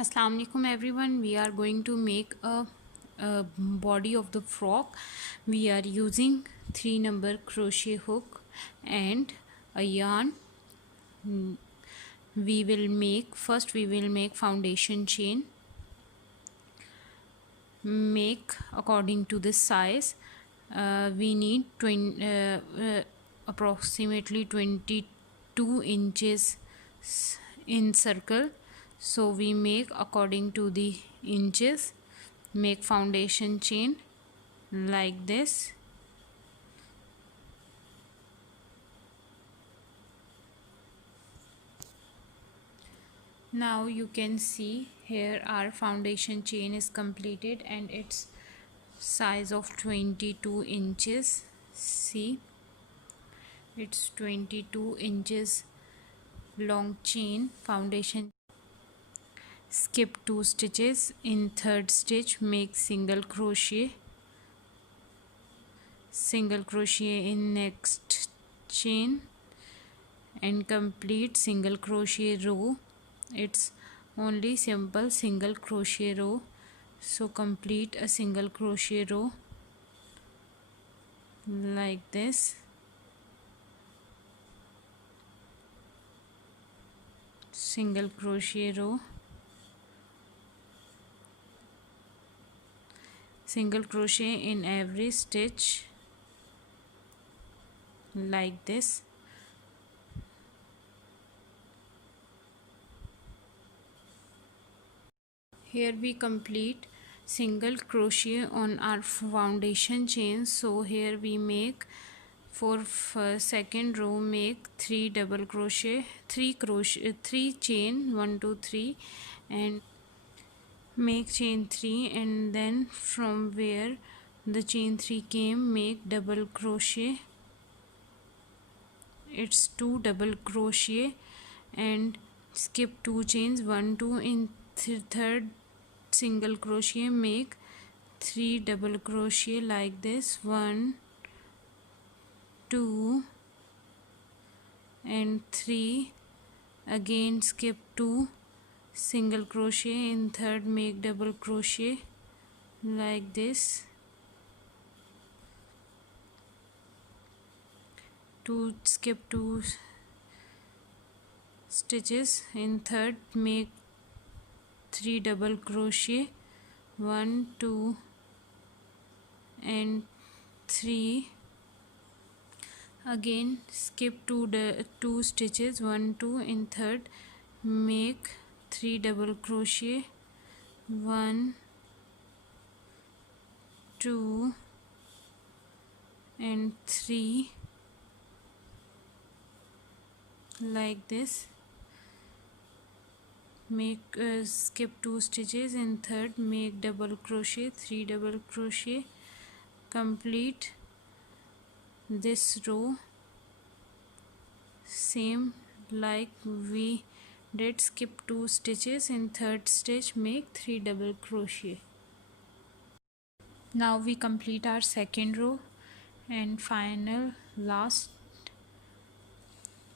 Assalamu alaikum everyone. We are going to make a body of the frock. We are using 3 number crochet hook and a yarn. We will make foundation chain. Make according to this size. We need approximately 22 inches in circle, so we make according to the inches. Make foundation chain like this. Now you can see here our foundation chain is completed and its size of 22 inches. See, it's 22 inches long chain foundation. Skip 2 stitches. In third stitch make single crochet in next chain and complete single crochet row. It's only simple single crochet row, so complete a single crochet row like this. Single crochet row, single crochet in every stitch like this. Here we complete single crochet on our foundation chain, so here we make for second row make 3 double crochet, 3 chain, 1 2 3, and make chain 3, and then from where the chain 3 came make double crochet. It's 2 double crochet and skip 2 chains, 1 2 in third single crochet, make 3 double crochet like this, 1 2 and 3. Again skip 2 single crochet in third, make double crochet like this, 2 skip 2 stitches in third, make 3 double crochet, 1 2 and 3. Again skip 2 stitches, 1 2 in third, make 3 double crochet, 1 2 and 3 like this. Make skip 2 stitches in third, make double crochet, 3 double crochet. Complete this row same like we did. Skip 2 stitches in third stitch, make 3 double crochet. Now we complete our second row and final last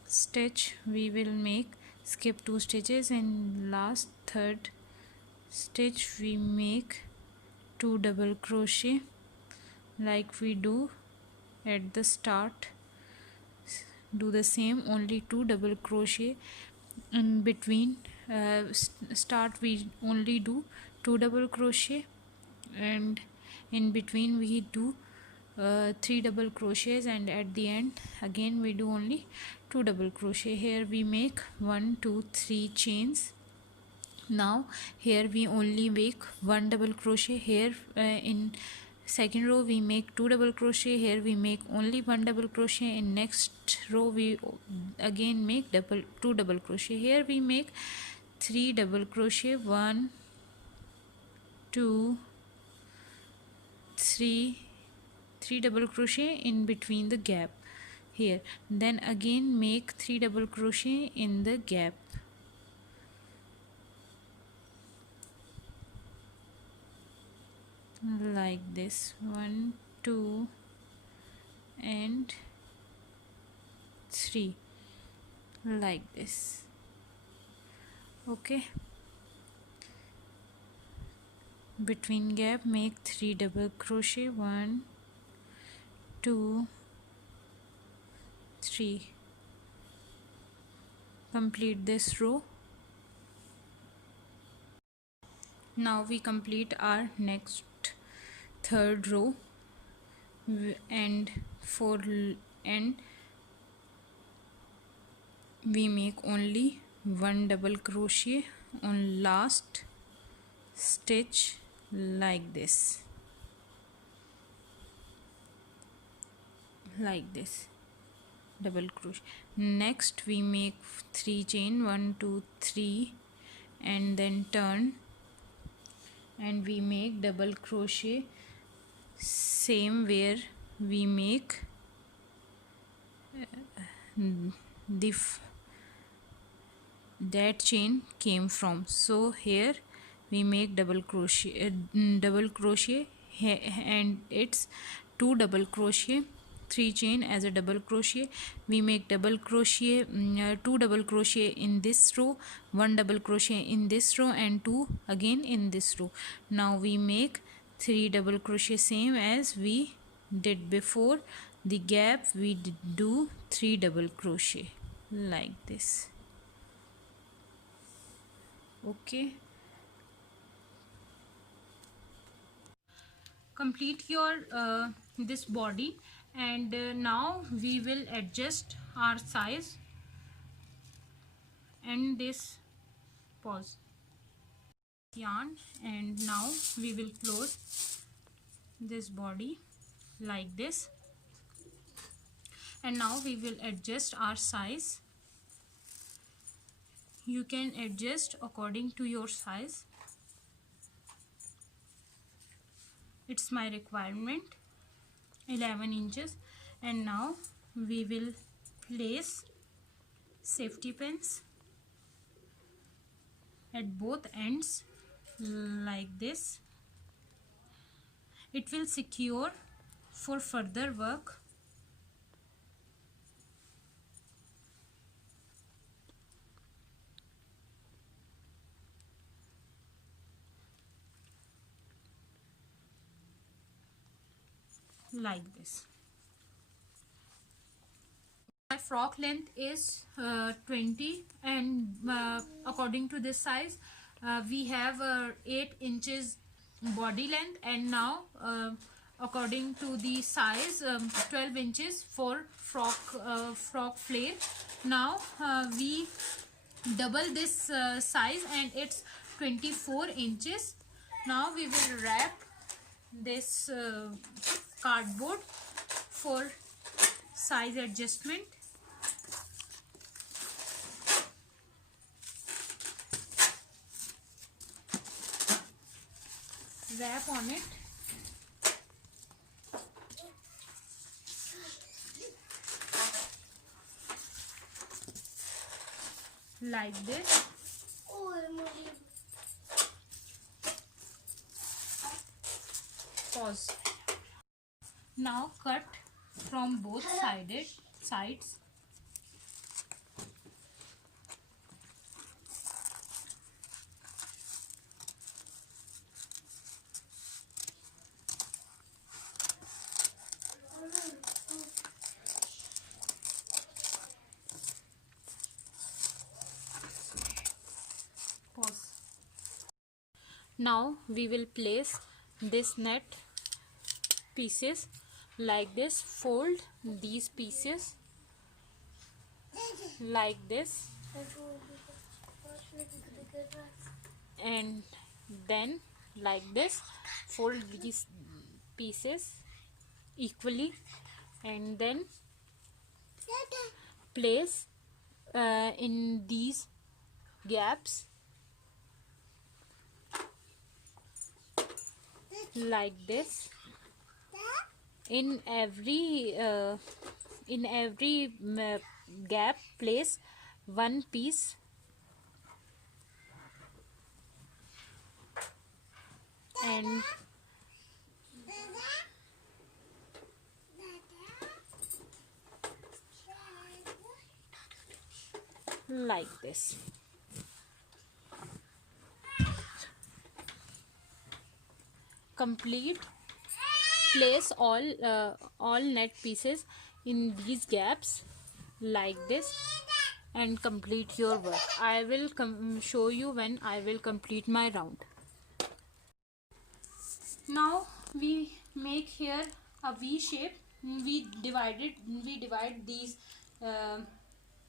stitch we will make skip 2 stitches. In last third stitch we make 2 double crochet like we do at the start. Do the same, only 2 double crochet in between. Start we only do 2 double crochet and in between we do 3 double crochets, and at the end again we do only 2 double crochet. Here we make 1 2 3 chains. Now here we only make 1 double crochet. Here in second row we make 2 double crochet. Here we make only 1 double crochet. In next row we again make 2 double crochet. Here we make 3 double crochet, 1 2 3 double crochet in between the gap here, then again make 3 double crochet in the gap like this, 1 2 and 3 like this. Okay, between gap make 3 double crochet, 1 2 3. Complete this row. Now we complete our next third row, and for end we make only 1 double crochet on last stitch like this, double crochet. Next we make 3 chain, 1 2 3, and then turn, and we make double crochet same where we make that chain came from. So here we make double crochet, and it's 2 double crochet, 3 chain as a double crochet. We make double crochet, 2 double crochet in this row, 1 double crochet in this row, and 2 again in this row. Now we make 3 double crochet same as we did before the gap. We do 3 double crochet like this. Okay, complete your this body, and now we will adjust our size and this pause yarn, and now we will close this body like this, and now we will adjust our size. You can adjust according to your size. It's my requirement 11 inches, and now we will place safety pins at both ends like this. It will secure for further work. Like this. My frock length is 20, and according to this size we have 8 inches body length, and now according to the size 12 inches for frock flare. Now we double this size, and it's 24 inches. Now we will wrap this cardboard for size adjustment. Wrap on it like this. Pause. Now cut from both sides. Pause. Now we will place this net pieces like this. Fold these pieces like this, and then like this. Fold these pieces equally, and then place in these gaps like this. In every gap place one piece, and like this. place all net pieces in these gaps like this and complete your work. I will show you when I will complete my round. Now we make here a V shape. We divide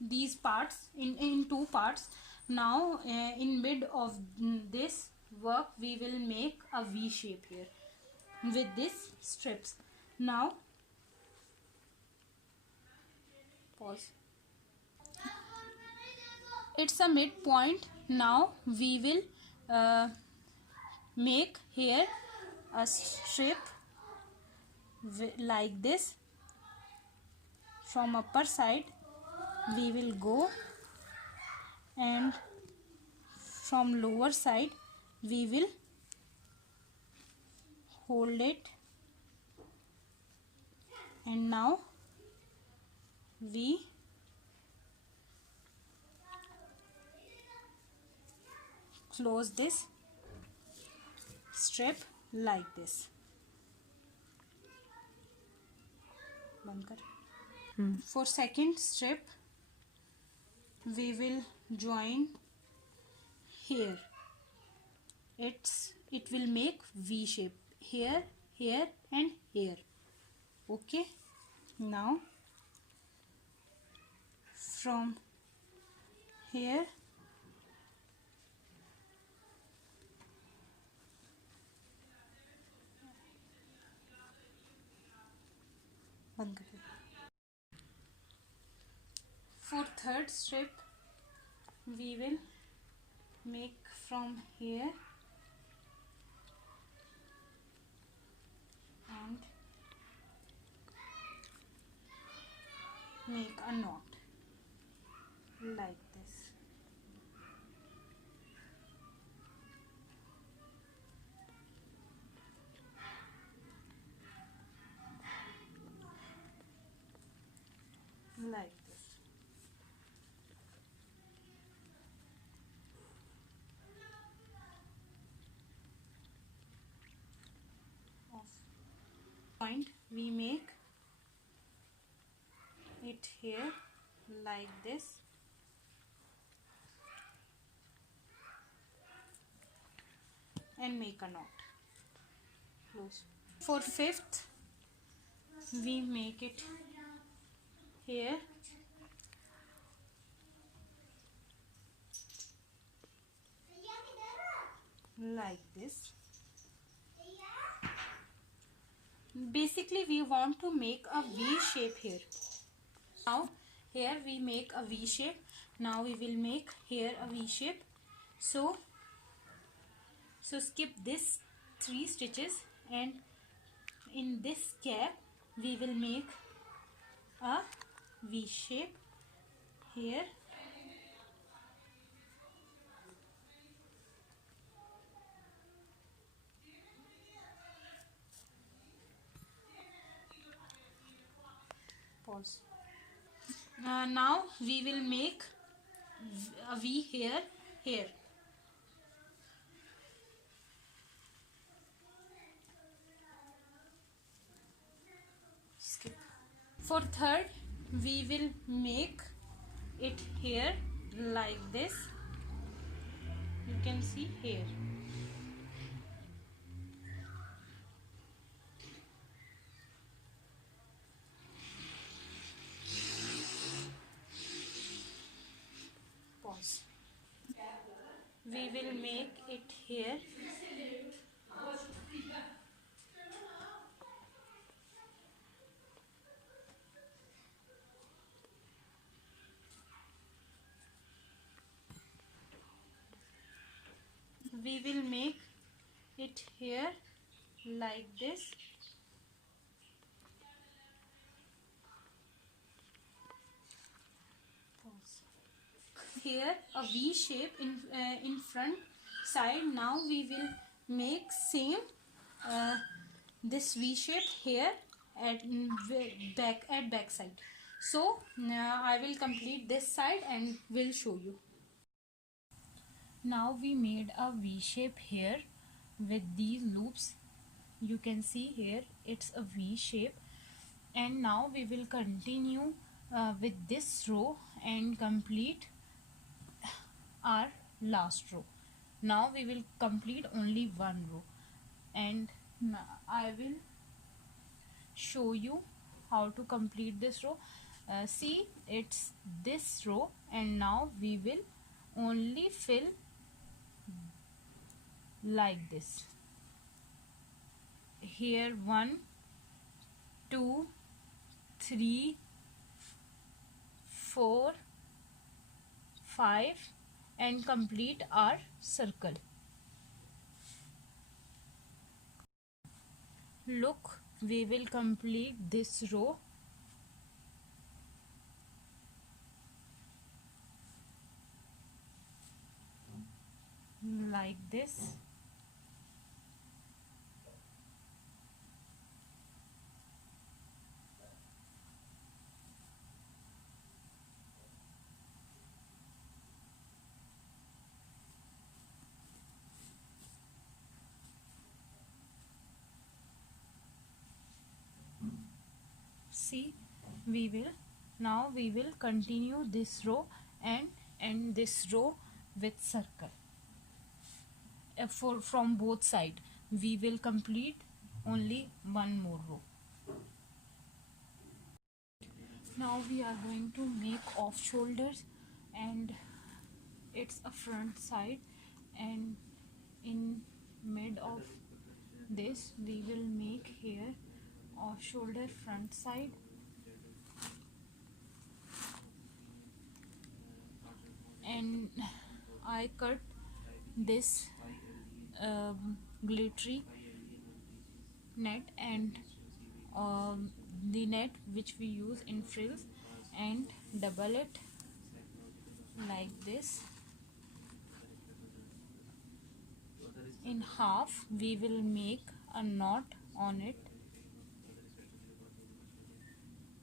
these parts in two parts. Now in mid of this work we will make a V shape here with these strips. Now pause. It's a midpoint. Now we will make here a strip like this. From upper side we will go, and from lower side we will hold it, and now we close this strip like this. For second strip we will join here. It will make V shape here, here and here. Okay, now from here for third strip we will make from here and make a knot like this. Like this. Point we make it here like this, and make a knot. Close. For fifth we make it here like this. Basically we want to make a V shape here. Now here we make a V shape. Now we will make here a V shape. So skip this 3 stitches, and in this gap we will make a V shape here. Pause. Now we will make a V here, here. Skip. For third we will make it here like this. You can see here. Pause. We will make it here. We will make it here like this. Pause. Here a V shape in front side. Now we will make same this V shape here at back side. So now I will complete this side and will show you. Now we made a V shape here with these loops you can see here it's a V shape. And now we will continue with this row and complete our last row. Now we will complete only one row, and I will show you how to complete this row. See, it's this row, and now we will only fill like this. Here 1 2 3 4 5 and complete our circle. Look, we will complete this row like this. See, we will continue this row and end this row with circle. From both sides we will complete only one more row. Now we are going to make off shoulders, and it's a front side, and in mid of this we will make here off shoulder front side. And I cut this glittery net and the net which we use in frills, and double it like this. In half we will make a knot on it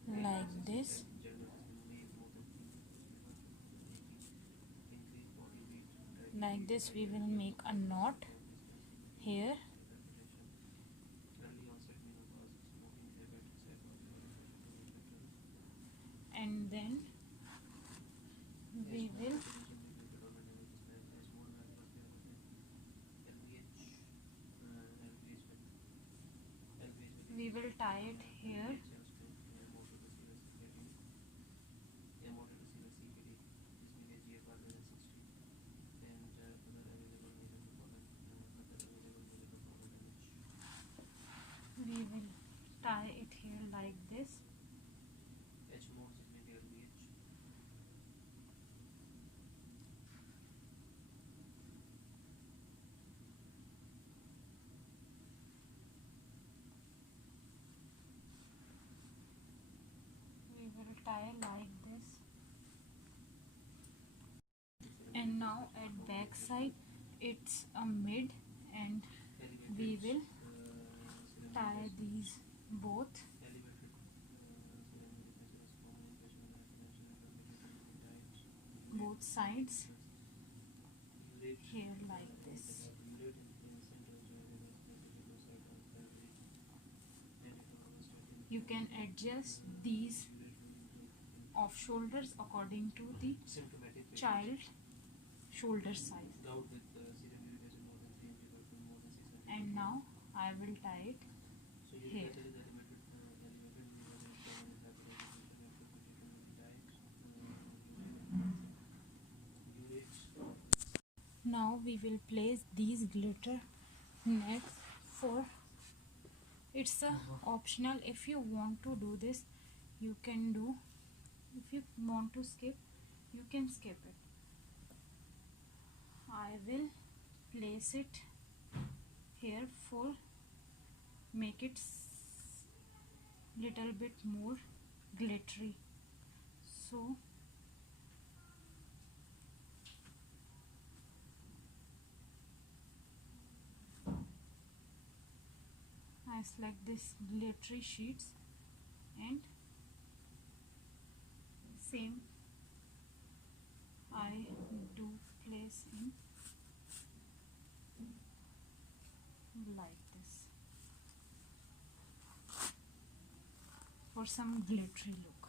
like this. Like this we will make a knot here. And then we will tie it here. We will tie it here like this. We will tie like this. And now at back side it's a mid, and we will tie these both. Both sides here like this. You can adjust these off shoulders according to the child shoulder size. And now I will tie it here. Now we will place these glitter nets. For it's optional. If you want to do this, you can do. If you want to skip, you can skip it. I will place it here for make it little bit more glittery. So I select this glittery sheets, and same I do place in like this. for some glittery look.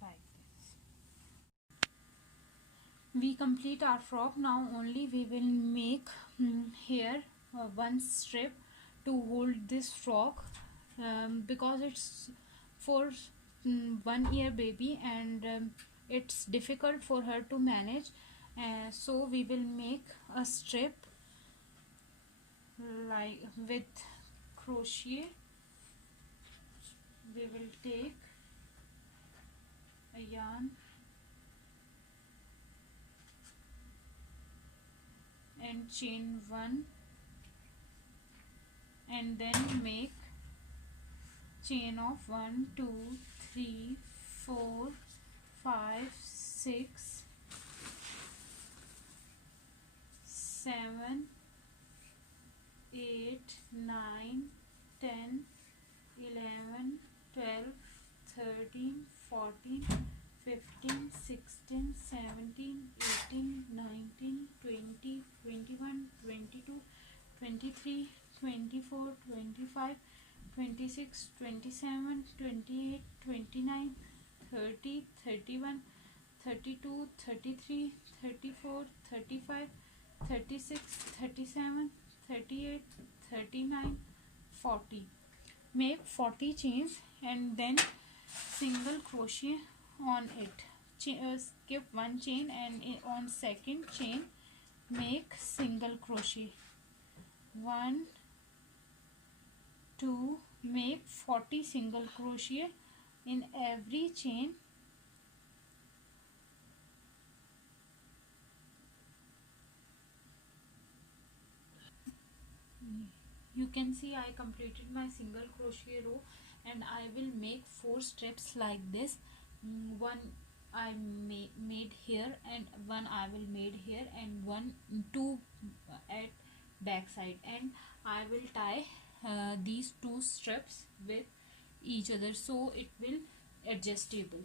Like this. We complete our frock. Now only we will make here one strip to hold this frock, because it's for 1 year baby, and it's difficult for her to manage, so we will make a strip like with crochet. We will take a yarn and chain 1, and then make chain of 1 2 3 4 5 6 7 8 9 10 11 12 13 14 15 16 17 18 19 20 21 22 23 24 25 26 27 28 29 30 31 32 33 34 35 36 37 38 39 40. Make 40 chains and then single crochet on it. Skip one chain, and on second chain make single crochet. 1 2, make 40 single crochet in every chain. You can see I completed my single crochet row, and I will make 4 strips like this. One I made here, and one I will made here, and two at back side, and I will tie these 2 strips with each other, so it will adjustable.